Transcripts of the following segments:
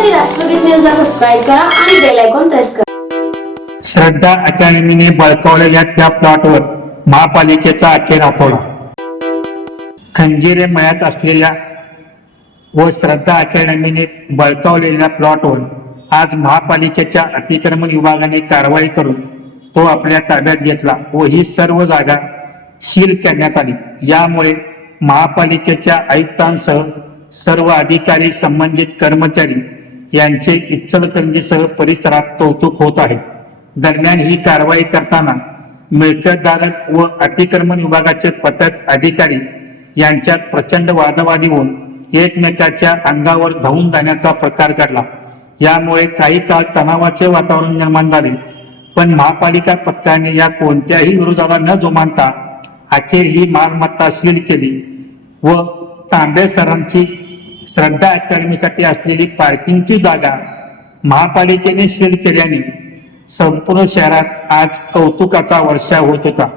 पाहण्यासाठी राष्ट्रगीत न्यूजला सबस्क्राईब करा आणि बेल आयकॉन प्रेस करा. श्रद्धा अकॅडमीने बळकावलेल्या त्या प्लॉटवर महापालिकेचा अखेर आठवला खंजिरे मळ्यात असलेल्या व श्रद्धा अकॅडमीने बळकावलेल्या प्लॉटवर आज महापालिकेच्या अतिक्रमण विभागाने कारवाई करून तो आपल्या ताब्यात घेतला व ही सर्व जागा सील करण्यात आली. यामुळे महापालिकेच्या आयुक्तांसह सर्व अधिकारी संबंधित कर्मचारी यांचे इचलकरंजीसह परिसरात कौतुक होत आहे. दरम्यान ही कारवाई करताना मिळकतधारक व अतिक्रमण विभागाचे पथक अधिकारी यांच्यात प्रचंड वादवादी होऊन एकमेकाच्या अंगावर धावून जाण्याचा प्रकार घडला. यामुळे काही काळ तणावाचे वातावरण निर्माण झाले. पण महापालिका पथकाने या कोणत्याही विरोधाला न जोमानता अखेर ही मालमत्ता सील केली व तांबे सरांची श्रद्धा अकॅडमीसाठी असलेली पार्किंगची जागा महापालिकेने सील केल्याने संपूर्ण शहरात आज कौतुकाचा वर्षा होत होता.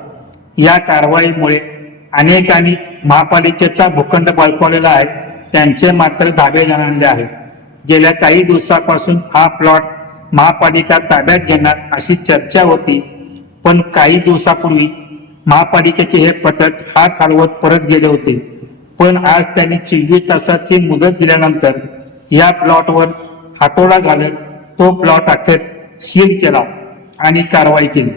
या कारवाईमुळे अनेकांनी महापालिकेचा भूखंड बळकावलेला आहे त्यांचे मात्र धाबे जाणले आहे गेल्या काही दिवसापासून हा प्लॉट महापालिका ताब्यात घेणार अशी चर्चा होती पण काही दिवसापूर्वी महापालिकेचे हे पथक हात हलवत परत गेले होते. पण आज त्यांनी चोवीस तासाची मुदत दिल्यानंतर या प्लॉटवर हातोडा घालत तो प्लॉट अखेर सील केला आणि कारवाई केली.